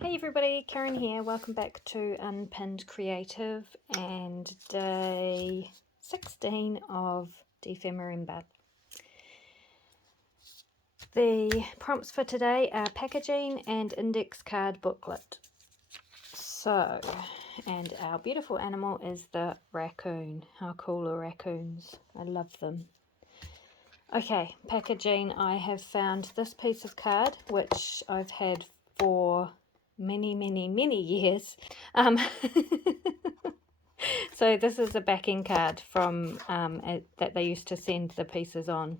Hey everybody, Karen here. Welcome back to Unpinned Creative and day 16 of dephemerember. The prompts for today are packaging and index card booklet. So, and our beautiful animal is the raccoon. How cool are raccoons? I love them. Okay, packaging. I have found this piece of card, which I've had for many years. So this is a backing card from that they used to send the pieces on.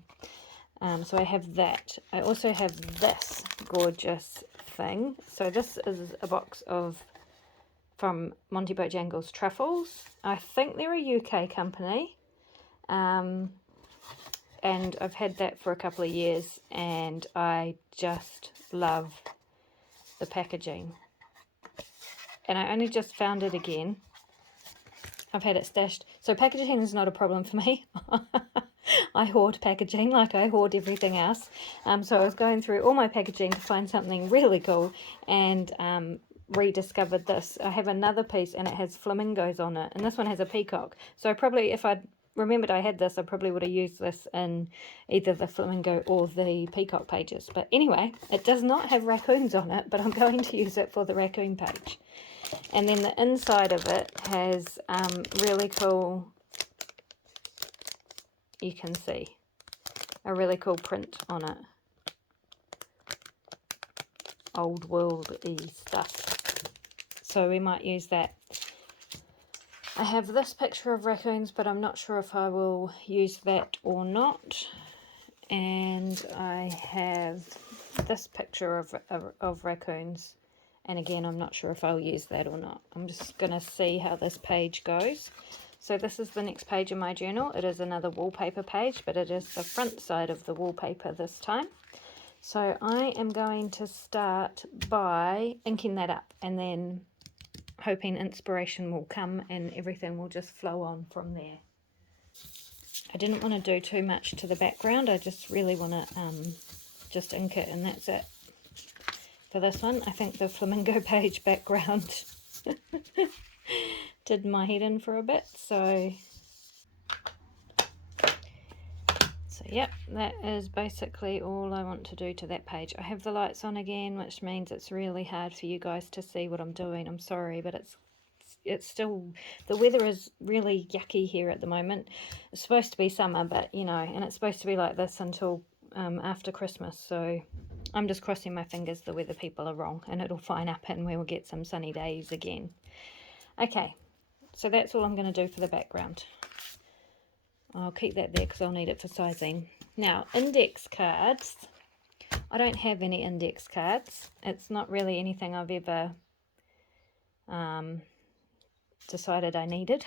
So I have that. I also have this gorgeous thing. So this is a box from Monty Bojangles Truffles. I think they're a UK company. And I've had that for a couple of years, and I just love the packaging. And I only just found it again. I've had it stashed. So packaging is not a problem for me. I hoard packaging like I hoard everything else. So I was going through all my packaging to find something really cool, and rediscovered this. I have another piece and it has flamingos on it, and this one has a peacock. So probably if I'd remembered I had this, I probably would have used this in either the flamingo or the peacock pages. But anyway, it does not have raccoons on it, but I'm going to use it for the raccoon page. And then the inside of it has really cool, you can see, a really cool print on it. Old world-y stuff. So we might use that. I have this picture of raccoons, but I'm not sure if I will use that or not. And I have this picture of raccoons. And again, I'm not sure if I'll use that or not. I'm just going to see how this page goes. So this is the next page in my journal. It is another wallpaper page, but it is the front side of the wallpaper this time. So I am going to start by inking that up, and then hoping inspiration will come and everything will just flow on from there. I didn't want to do too much to the background. I just really want to just ink it, and that's it. For this one, I think the flamingo page background did my head in for a bit, so yep, that is basically all I want to do to that page. I have the lights on again, which means it's really hard for you guys to see what I'm doing. I'm sorry, but it's still, the weather is really yucky here at the moment. It's supposed to be summer, but you know, and it's supposed to be like this until after Christmas, so I'm just crossing my fingers the weather people are wrong and it'll fine up and we will get some sunny days again. Okay, so that's all I'm going to do for the background. I'll keep that there because I'll need it for sizing. Now, index cards. I don't have any index cards. It's not really anything I've ever decided I needed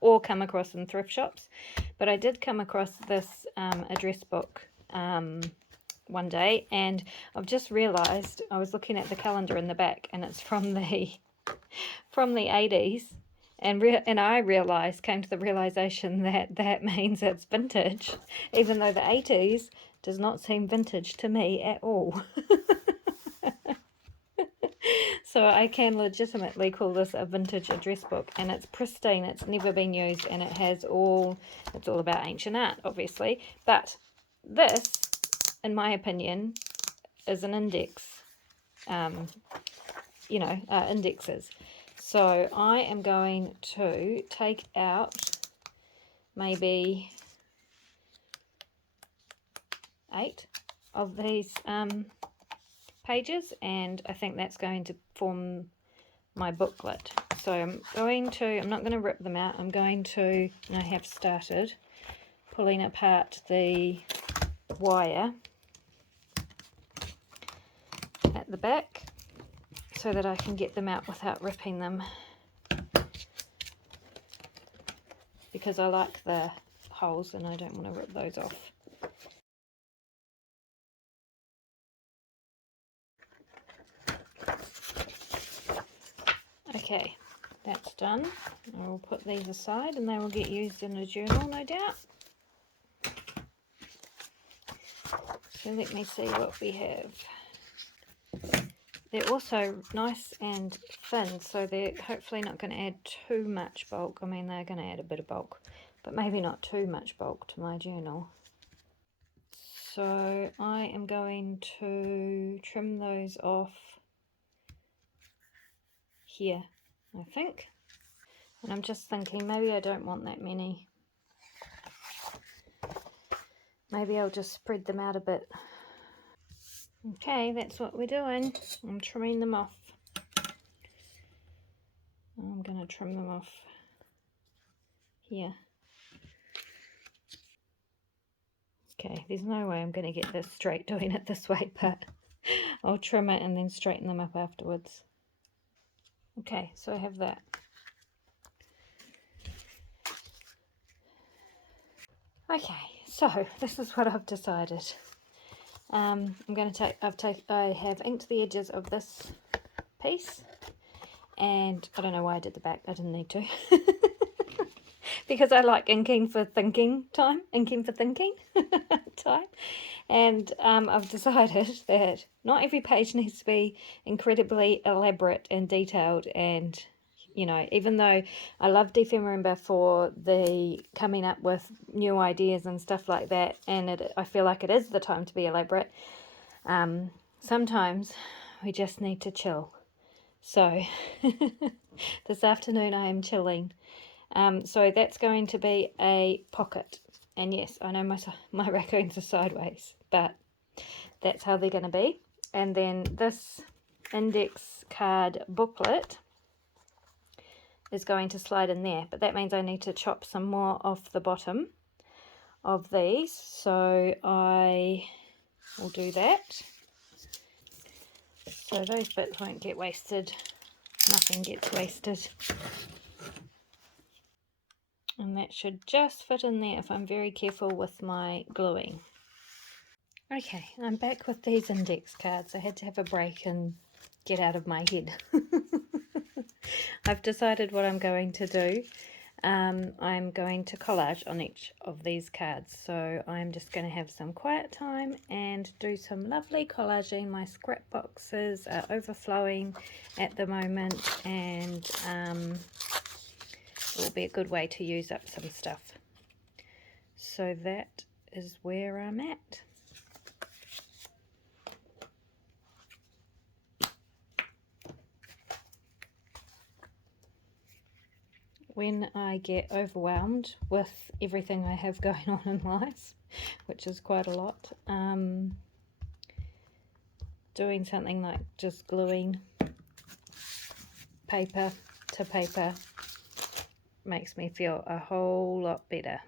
or come across in thrift shops. But I did come across this address book one day, and I've just realised, I was looking at the calendar in the back, and it's from the 80s. And I came to the realisation that means it's vintage, even though the 80s does not seem vintage to me at all. So I can legitimately call this a vintage address book, and it's pristine, it's never been used, and it's all about ancient art, obviously. But this, in my opinion, is an index, indexes. So I am going to take out maybe 8 of these pages, and I think that's going to form my booklet. So I'm not going to rip them out. I'm going to, and I have started pulling apart the wire at the back, so that I can get them out without ripping them, because I like the holes and I don't want to rip those off. Okay, that's done. I will put these aside and they will get used in a journal, no doubt. So let me see what we have. they're also nice and thin, so they're hopefully not going to add too much bulk. I mean, they're going to add a bit of bulk, but maybe not too much bulk to my journal. So I am going to trim those off here, I think. And I'm just thinking maybe I don't want that many. Maybe I'll just spread them out a bit. Okay, that's what we're doing. I'm trimming them off. I'm going to trim them off here. Okay, there's no way I'm going to get this straight doing it this way, but I'll trim it and then straighten them up afterwards. Okay, so I have that. Okay, so this is what I've decided. I'm going to take, I have inked the edges of this piece, and I don't know why I did the back, I didn't need to. Because I like inking for thinking time, time. And I've decided that not every page needs to be incredibly elaborate and detailed, and you know, even though I love dephemerember for the coming up with new ideas and stuff like that, and I feel like it is the time to be elaborate, sometimes we just need to chill. So this afternoon I am chilling. So that's going to be a pocket. And yes, I know my raccoons are sideways, but that's how they're going to be. And then this index card booklet is going to slide in there, but that means I need to chop some more off the bottom of these, so I will do that. So those bits won't get wasted, nothing gets wasted. And that should just fit in there if I'm very careful with my gluing. Okay, I'm back with these index cards. I had to have a break and get out of my head. I've decided what I'm going to do. I'm going to collage on each of these cards. So I'm just going to have some quiet time and do some lovely collaging. My scrap boxes are overflowing at the moment, and it will be a good way to use up some stuff. So that is where I'm at. When I get overwhelmed with everything I have going on in life, which is quite a lot, doing something like just gluing paper to paper makes me feel a whole lot better.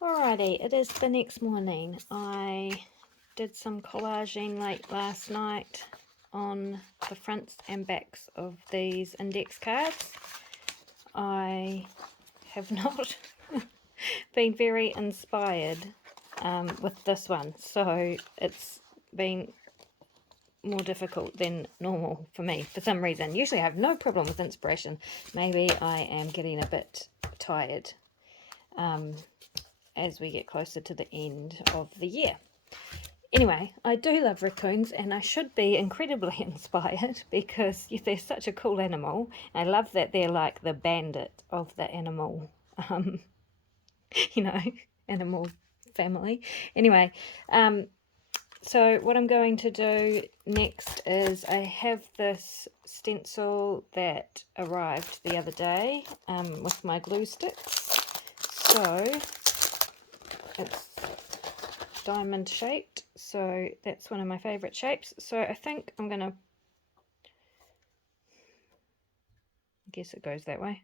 Alrighty, it is the next morning. I did some collaging late last night on the fronts and backs of these index cards. I have not been very inspired with this one, so it's been more difficult than normal for me for some reason. Usually I have no problem with inspiration. Maybe I am getting a bit tired as we get closer to the end of the year. Anyway, I do love raccoons, and I should be incredibly inspired because they're such a cool animal. I love that they're like the bandit of the animal, you know, animal family. Anyway, so what I'm going to do next is I have this stencil that arrived the other day with my glue sticks. So it's diamond shaped, so that's one of my favorite shapes. So I think I'm gonna, I guess it goes that way,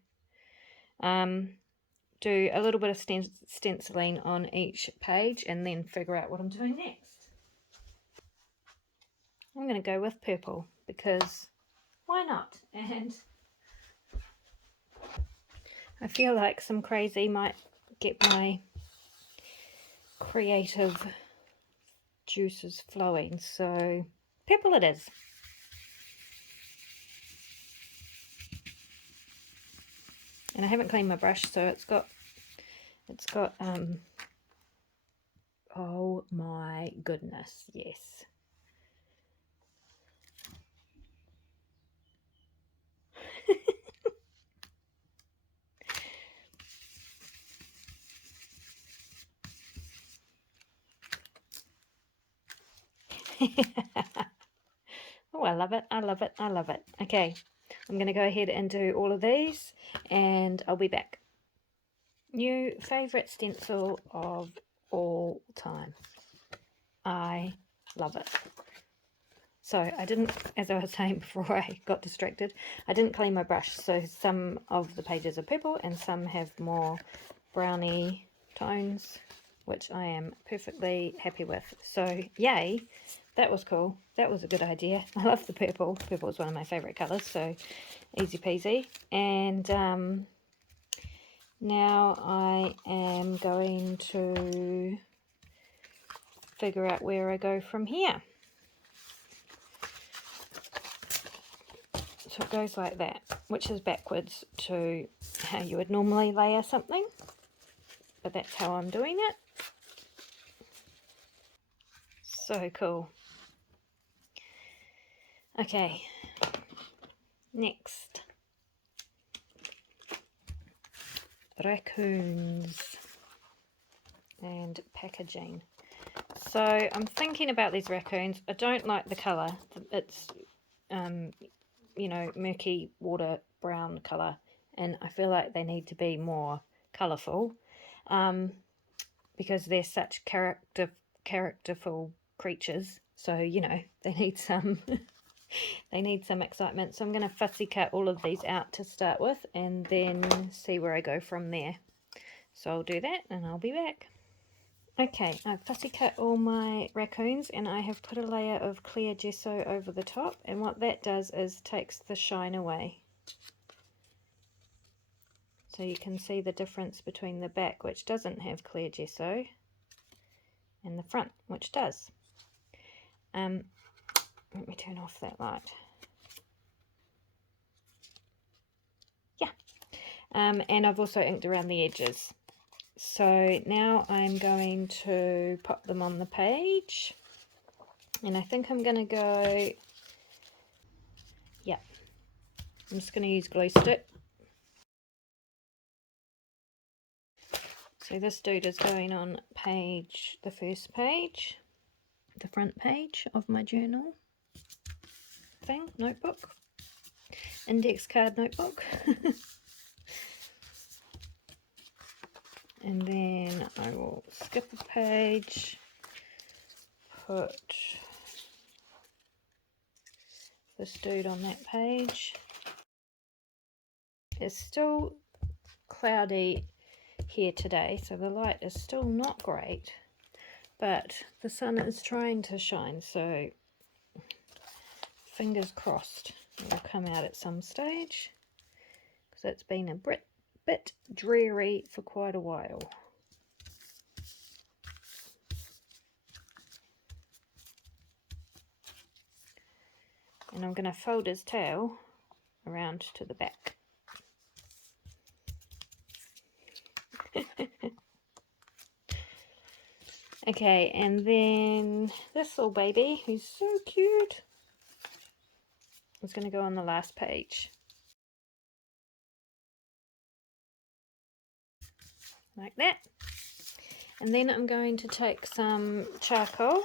do a little bit of stenciling on each page and then figure out what I'm doing next. I'm going to go with purple because why not? And I feel like some crazy might get my creative juices flowing, so purple it is. And I haven't cleaned my brush, so it's got oh my goodness, yes. Oh, I love it, I love it, I love it. Okay, I'm going to go ahead and do all of these, and I'll be back. New favourite stencil of all time. I love it. So I didn't, as I was saying before I got distracted, I didn't clean my brush. So some of the pages are purple and some have more browny tones, which I am perfectly happy with. So yay, that was cool. That was a good idea. I love the purple. Purple is one of my favourite colours, so easy peasy. And now I am going to figure out where I go from here. So it goes like that, which is backwards to how you would normally layer something, but that's how I'm doing it. So cool. Okay, next. Raccoons and packaging. So I'm thinking about these raccoons. I don't like the colour. It's you know, murky water brown colour, and I feel like they need to be more colourful, because they're such characterful creatures. So you know, they need some they need some excitement. So I'm going to fussy cut all of these out to start with, and then see where I go from there. So I'll do that, and I'll be back. Okay, I've fussy cut all my raccoons, and I have put a layer of clear gesso over the top, and what that does is takes the shine away. So you can see the difference between the back, which doesn't have clear gesso, and the front, which does. Let me turn off that light. Yeah. And I've also inked around the edges. So now I'm going to pop them on the page, and I think I'm going to go, yeah, I'm just going to use glue stick. So this dude is going on page, the first page, the front page of my journal thing, notebook, index card notebook. And then I will skip a page, put this dude on that page. It's still cloudy here today, so the light is still not great, but the sun is trying to shine, so fingers crossed it will come out at some stage, because it's been a bit dreary for quite a while. And I'm going to fold his tail around to the back. Okay, and then this little baby, who's so cute, is going to go on the last page. Like that. And then I'm going to take some charcoal.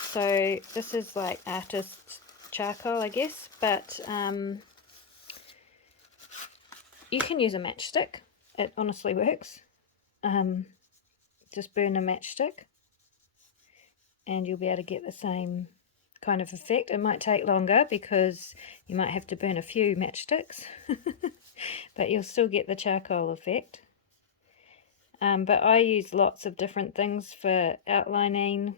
So this is like artist charcoal, I guess, but you can use a matchstick. It honestly works. Just burn a matchstick and you'll be able to get the same kind of effect. It might take longer because you might have to burn a few matchsticks, but you'll still get the charcoal effect. But I use lots of different things for outlining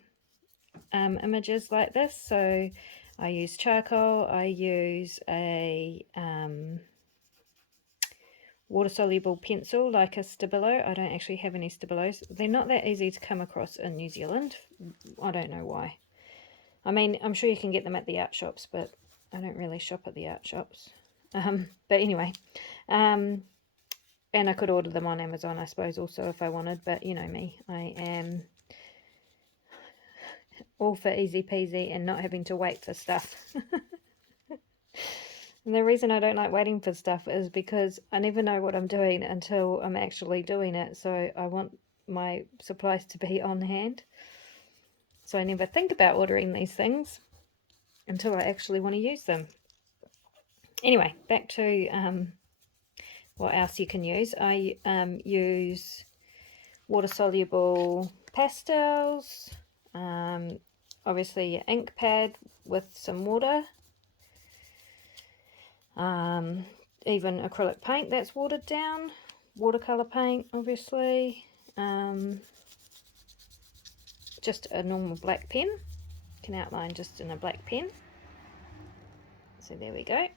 images like this. So I use charcoal, I use a water-soluble pencil like a Stabilo. I don't actually have any Stabilos. They're not that easy to come across in New Zealand. I don't know why. I mean, I'm sure you can get them at the art shops, but I don't really shop at the art shops. But anyway, And I could order them on Amazon, I suppose, also if I wanted, but you know me, I am all for easy peasy and not having to wait for stuff. And the reason I don't like waiting for stuff is because I never know what I'm doing until I'm actually doing it, so I want my supplies to be on hand. So I never think about ordering these things until I actually want to use them. Anyway, back to what else you can use. I use water-soluble pastels, obviously your ink pad with some water, even acrylic paint that's watered down, watercolour paint obviously, just a normal black pen, you can outline just in a black pen, so there we go.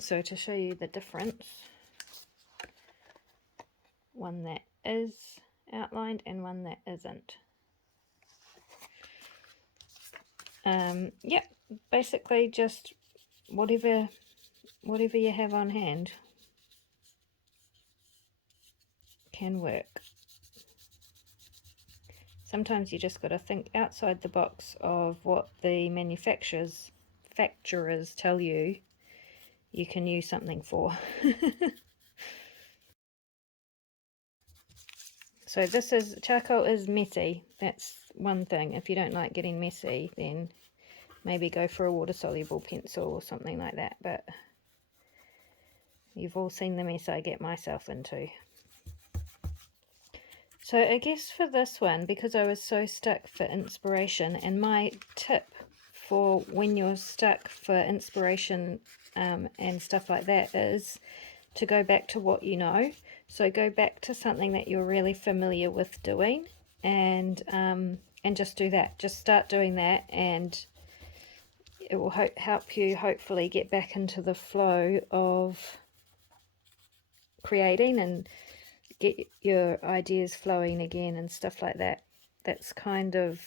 So to show you the difference, one that is outlined and one that isn't. Yep, basically just whatever you have on hand can work. Sometimes you just got to think outside the box of what the manufacturers tell you can use something for. So this is, charcoal is messy, that's one thing. If you don't like getting messy, then maybe go for a water-soluble pencil or something like that, but you've all seen the mess I get myself into. So I guess for this one, because I was so stuck for inspiration, and my tip for when you're stuck for inspiration and stuff like that is to go back to what you know. So go back to something that you're really familiar with doing, and just do that. Just start doing that, and it will help you hopefully get back into the flow of creating and get your ideas flowing again and stuff like that. That's kind of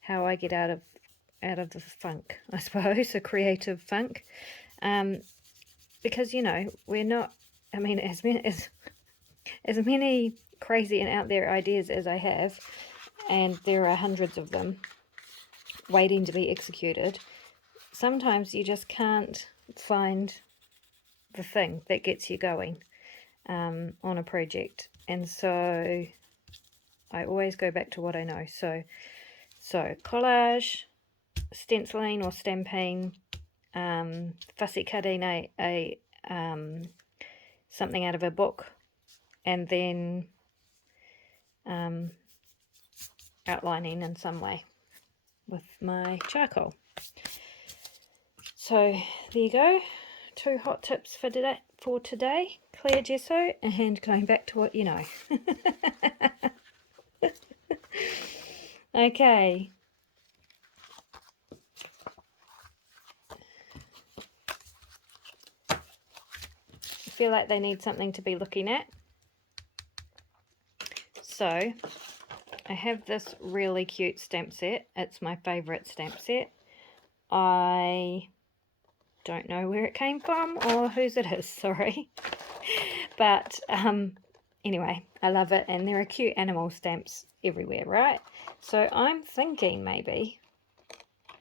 how I get out of the funk, I suppose, a creative funk. Because, you know, we're not, I mean, as many crazy and out there ideas as I have, and there are hundreds of them waiting to be executed, sometimes you just can't find the thing that gets you going on a project. And so I always go back to what I know. So collage, stenciling or stamping, fussy cutting a something out of a book, and then outlining in some way with my charcoal. So there you go, 2 hot tips for today, clear gesso and going back to what you know. Okay. I feel like they need something to be looking at. So I have this really cute stamp set. It's my favourite stamp set. I don't know where it came from or whose it is, sorry. But anyway, I love it, and there are cute animal stamps everywhere, right? So I'm thinking maybe,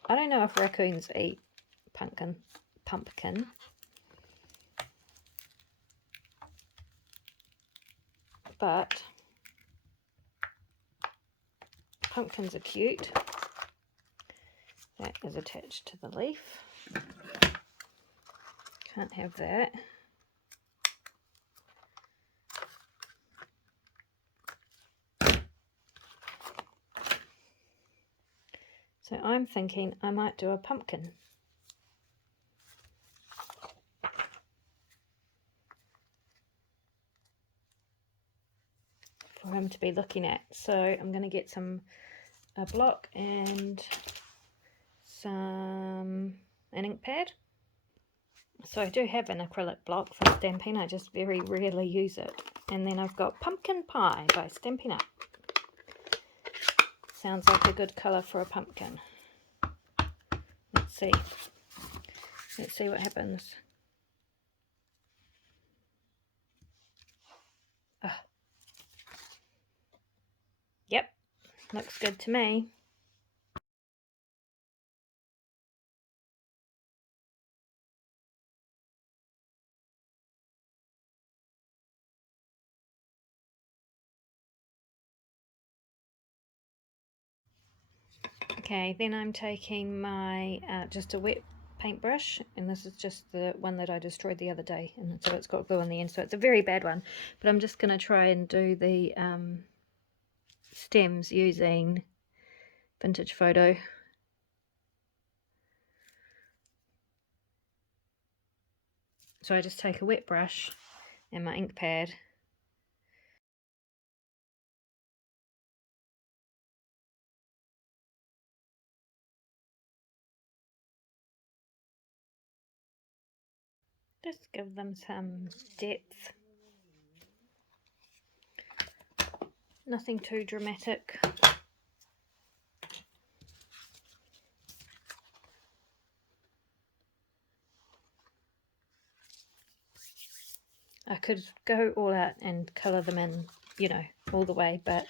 I don't know if raccoons eat pumpkin, but pumpkins are cute. That is attached to the leaf. Can't have that. So I'm thinking I might do a pumpkin. For him to be looking at. So I'm going to get a block and an ink pad. So I do have an acrylic block for stamping, I just very rarely use it. And then I've got Pumpkin Pie by Stampin' Up. Sounds like a good colour for a pumpkin. Let's see what happens. Looks good to me. Okay, then I'm taking my just a wet paintbrush, and this is just the one that I destroyed the other day, and so it's got glue on the end, so it's a very bad one, but I'm just going to try and do the stems using Vintage Photo. So I just take a wet brush and my ink pad, just give them some depth. Nothing too dramatic. I could go all out and colour them in, you know, all the way, but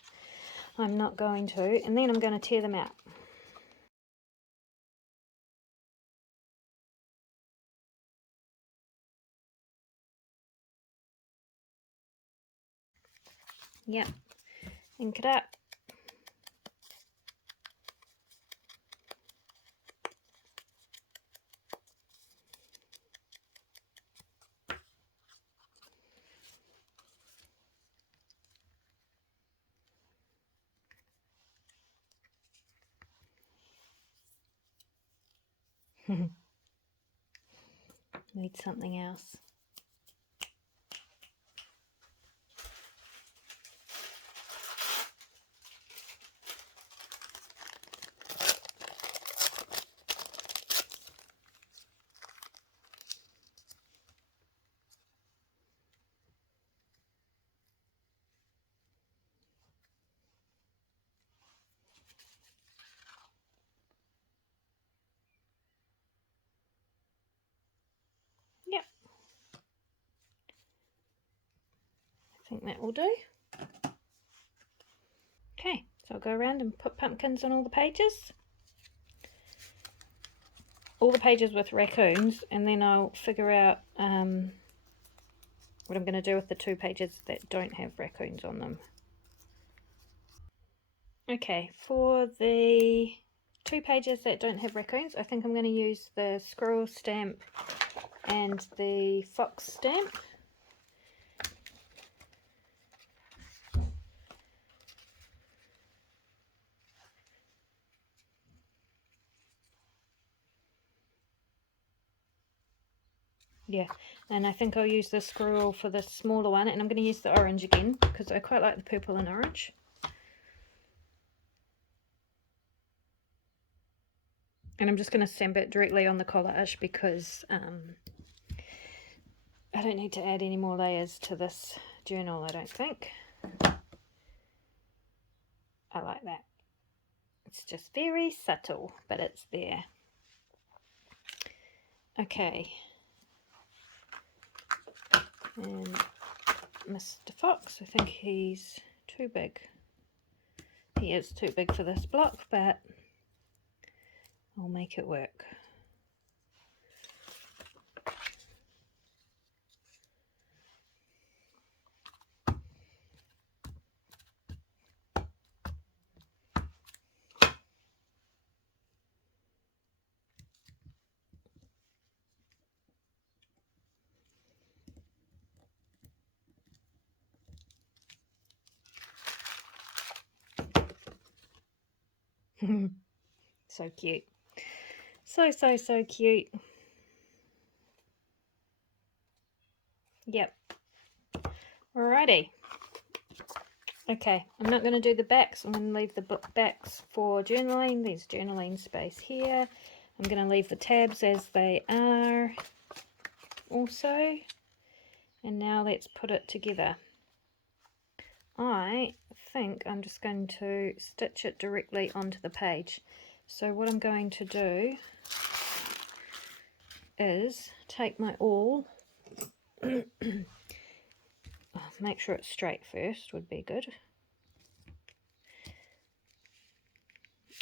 I'm not going to. And then I'm going to tear them out. Yep, ink it up. Need something else. Yep, I think that will do. Okay, so I'll go around and put pumpkins on all the pages. All the pages with raccoons, and then I'll figure out what I'm going to do with the 2 pages that don't have raccoons on them. Okay, for the 2 pages that don't have raccoons, I think I'm going to use the squirrel stamp and the fox stamp. Yeah, and I think I'll use the squirrel for the smaller one, and I'm going to use the orange again because I quite like the purple and orange. And I'm just going to stamp it directly on the collage because I don't need to add any more layers to this journal, I don't think. I like that. It's just very subtle, but it's there. Okay. And Mr. Fox, I think he's too big. He is too big for this block, but I'll make it work. So cute. So cute. Yep. Alrighty. Okay, I'm not going to do the backs. I'm going to leave the backs for journaling. There's journaling space here. I'm going to leave the tabs as they are also. And now let's put it together. I think I'm just going to stitch it directly onto the page. So what I'm going to do is take my awl, make sure it's straight first would be good.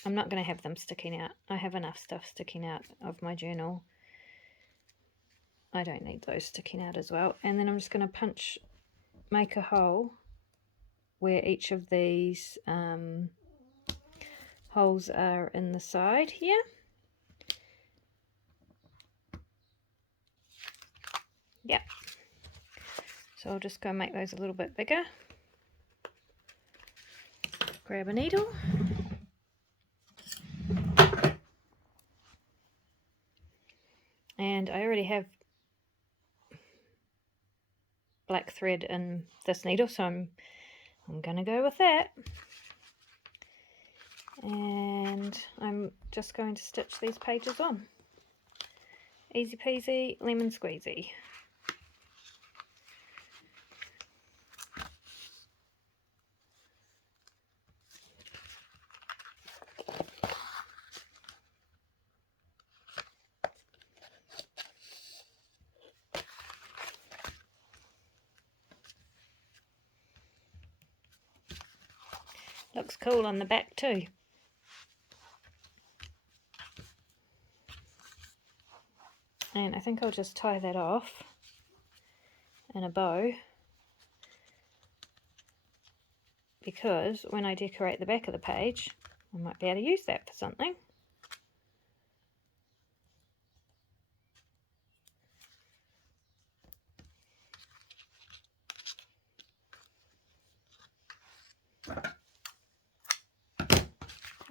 I'm not going to have them sticking out. I have enough stuff sticking out of my journal. I don't need those sticking out as well. And then I'm just going to make a hole where each of these holes are in the side here. Yep. So I'll just go make those a little bit bigger. Grab a needle. And I already have black thread in this needle, so I'm going to go with that. And I'm just going to stitch these pages on. Easy peasy, lemon squeezy. Looks cool on the back too. And I think I'll just tie that off in a bow, because when I decorate the back of the page, I might be able to use that for something.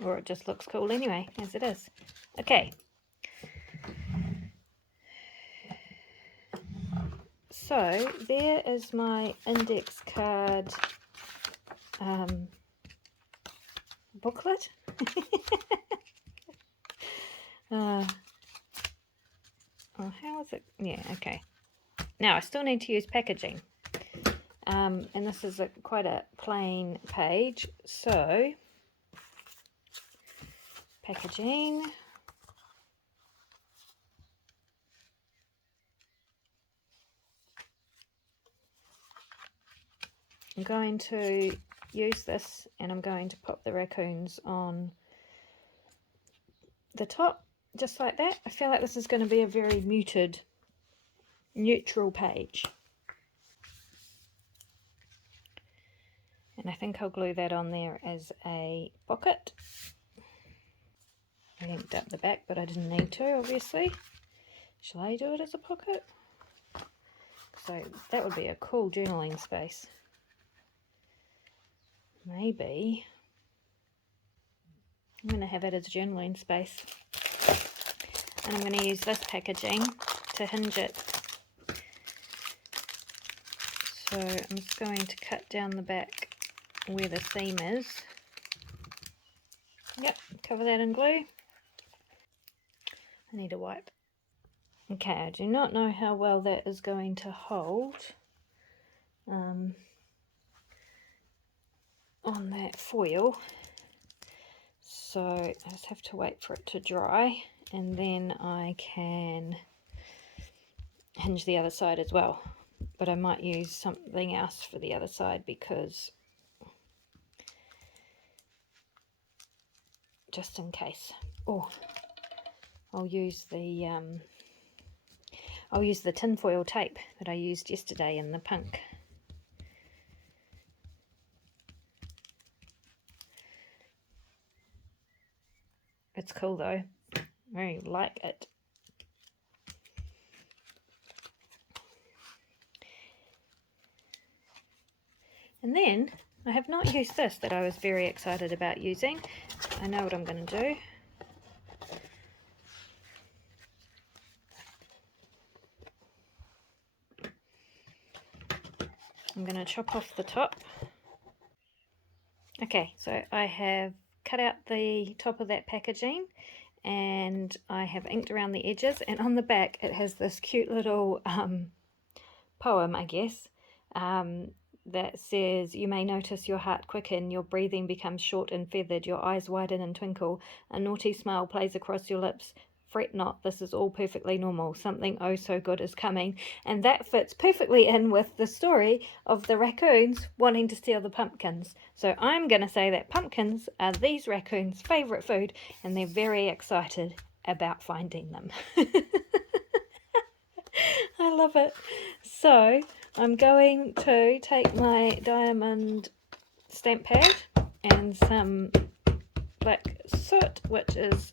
Or it just looks cool anyway, as it is. Okay. So there is my index card booklet. Oh, how is it? Yeah, okay. Now I still need to use packaging. And this is quite a plain page, so packaging. I'm going to use this and I'm going to pop the raccoons on the top, just like that. I feel like this is going to be a very muted, neutral page. And I think I'll glue that on there as a pocket. I inked up the back, but I didn't need to, obviously. Shall I do it as a pocket? So that would be a cool journaling space. Maybe I'm going to have it as a journaling space. And I'm going to use this packaging to hinge it. So I'm just going to cut down the back where the seam is. Yep, cover that in glue. I need a wipe. Okay, I do not know how well that is going to hold on that foil, so I just have to wait for it to dry and then I can hinge the other side as well, but I might use something else for the other side, because just in case. Oh, I'll use the tinfoil tape that I used yesterday in the punk. It's cool though. I really like it. And then I have not used this that I was very excited about using. I know what I'm going to do. I'm going to chop off the top. Okay, so I have cut out the top of that packaging and I have inked around the edges, and on the back it has this cute little poem, I guess, that says, "You may notice your heart quicken, your breathing becomes short and feathered, your eyes widen and twinkle, a naughty smile plays across your lips, Fret not, this is all perfectly normal. Something oh so good is coming. And that fits perfectly in with the story of the raccoons wanting to steal the pumpkins. So I'm going to say that pumpkins are these raccoons' favourite food, and they're very excited about finding them. I love it. So I'm going to take my diamond stamp pad and some black soot, which is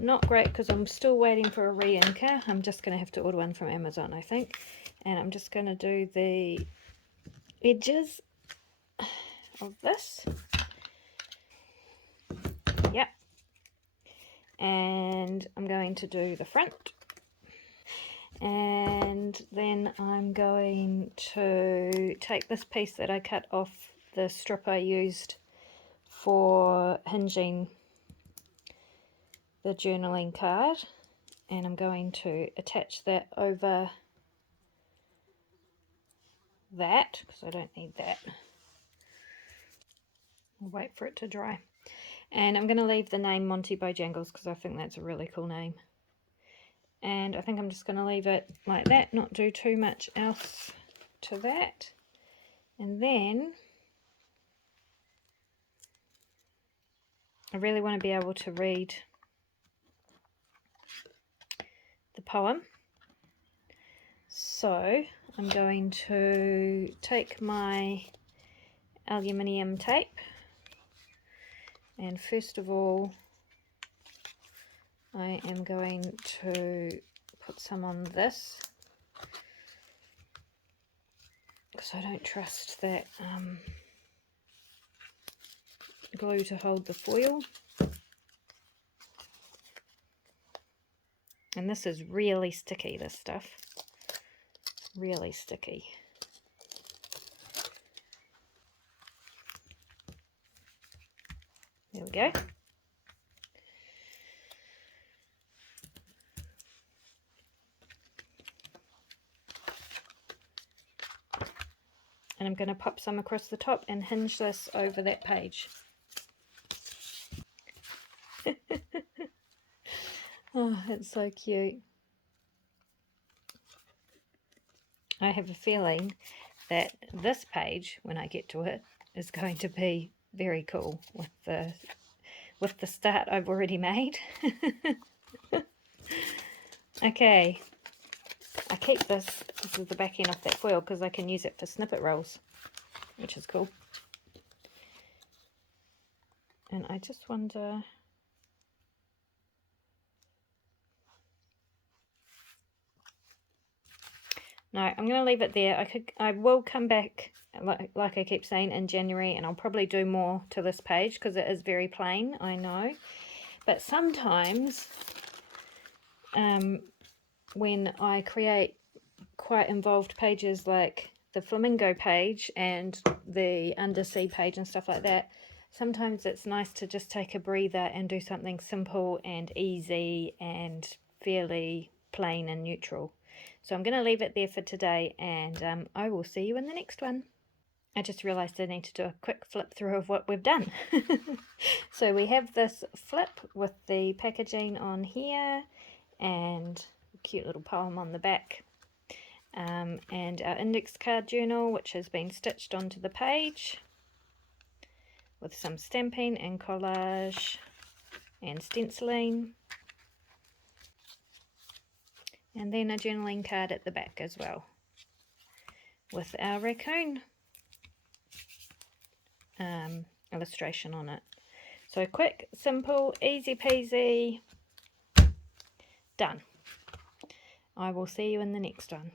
not great because I'm still waiting for a re-inker. I'm just going to have to order one from Amazon, I think. And I'm just going to do the edges of this. Yep. And I'm going to do the front. And then I'm going to take this piece that I cut off the strip I used for hinging the journaling card, and I'm going to attach that over that because I don't need that. I'll wait for it to dry. And I'm going to leave the name Monty Bojangles because I think that's a really cool name. And I think I'm just going to leave it like that, not do too much else to that. And then I really want to be able to read the poem. So I'm going to take my aluminium tape, and first of all I am going to put some on this because I don't trust that glue to hold the foil. And this is really sticky, this stuff. Really sticky. There we go. And I'm going to pop some across the top and hinge this over that page. Oh, it's so cute. I have a feeling that this page, when I get to it, is going to be very cool with the start I've already made. Okay, I keep this is the back end of that foil because I can use it for snippet rolls, which is cool. And I just wonder, no, I'm going to leave it there. I will come back, like I keep saying, in January, and I'll probably do more to this page because it is very plain, I know. But sometimes when I create quite involved pages like the flamingo page and the undersea page and stuff like that, sometimes it's nice to just take a breather and do something simple and easy and fairly plain and neutral. So I'm going to leave it there for today, and I will see you in the next one. I just realised I need to do a quick flip through of what we've done. So we have this flip with the packaging on here and a cute little poem on the back, and our index card journal, which has been stitched onto the page with some stamping and collage and stenciling. And then a journaling card at the back as well with our raccoon illustration on it. So quick, simple, easy peasy, done. I will see you in the next one.